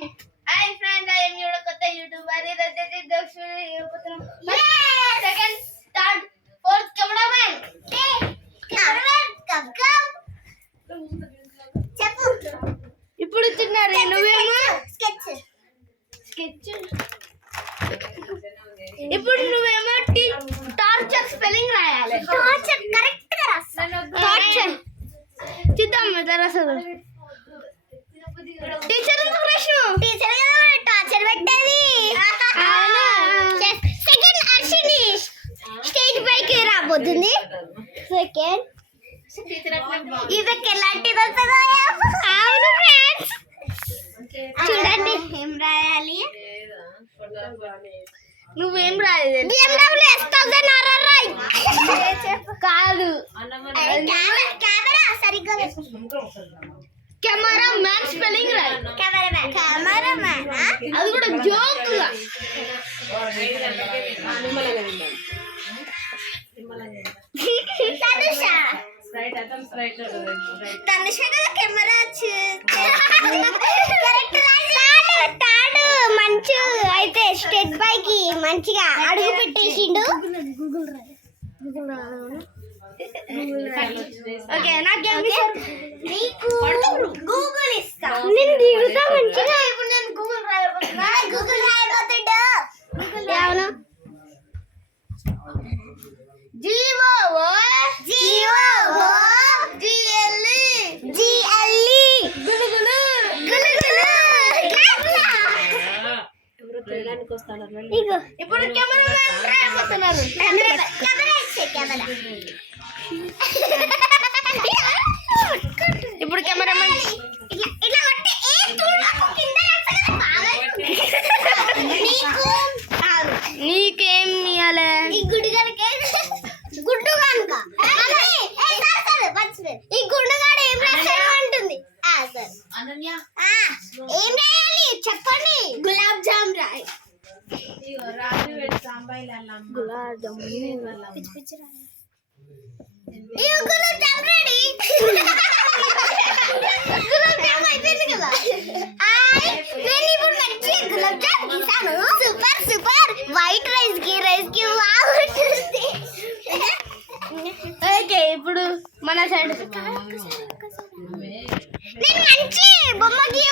Hi friends, I am your కొత్త YouTuber. ఈరోజు దక్షిణ సెకండ్ థర్డ్ ఫోర్త్ కెమెరామెన్. చెప్పు. ఇప్పుడు చిన్నారు నువ్వేమో స్కెచ్. ఇప్పుడు నువ్వేమో టార్చర్ స్పెల్లింగ్ రాయాలి. టార్చర్ కరెక్ట్ గా రాస్తాను. టార్చర్ చిత్తం రాసావు. టీచర్ ఎందుకు రాసావు? టీచర్ టార్చర్ పెట్టేది. సెకండ్ అర్షిని స్టేజ్ పైకి రాబోతుంది. సెకండ్ ఇదకి ఎలాంటిది వస్తుందో. అవును ఫ్రెండ్స్, చూడండి ఏం రాయాలి. నువ్వేం రాయలేదు. కాదు, కెమెరా సరిగ్గా కెమెరా మ్యాన్ స్పెల్లింగ్ రాయి. కెమెరా మ్యాన్ అది కూడా జోక్ గా. కెమెరా మంచి అయితే స్టెప్ పైకి మంచిగా అడుగు పెట్టేసిండు. ఓకే, గూగుల్ ఇస్తా. నేను దిగుతా మంచిగా. ఇప్పుడు నేను గూగుల్ రాయబోతున్నా. గూగుల్ రాయబోతుండా. అవును. ఇప్పుడు ఇప్పుడు కెమెరామెన్ నీకేం ఇవ్వాలి? గుడ్డు కనుక ఈ గుడ్డుగాడు ఏం రాసేమంటుంది. ఏం రాయాలి చెప్పండి. గులాబ్ జామ్ రాయి. గులాబ్ జామ్ రెడీ. గులాబ్ జామ్ అయిపోయింది కదా. నేను ఇప్పుడు మంచి గులాబ్ జామ్ గీసాను. Super super. వైట్ రైస్ కి బాగుంటుంది. ఓకే, ఇప్పుడు మన సైడ్ నేను మంచి బొమ్మ గీయ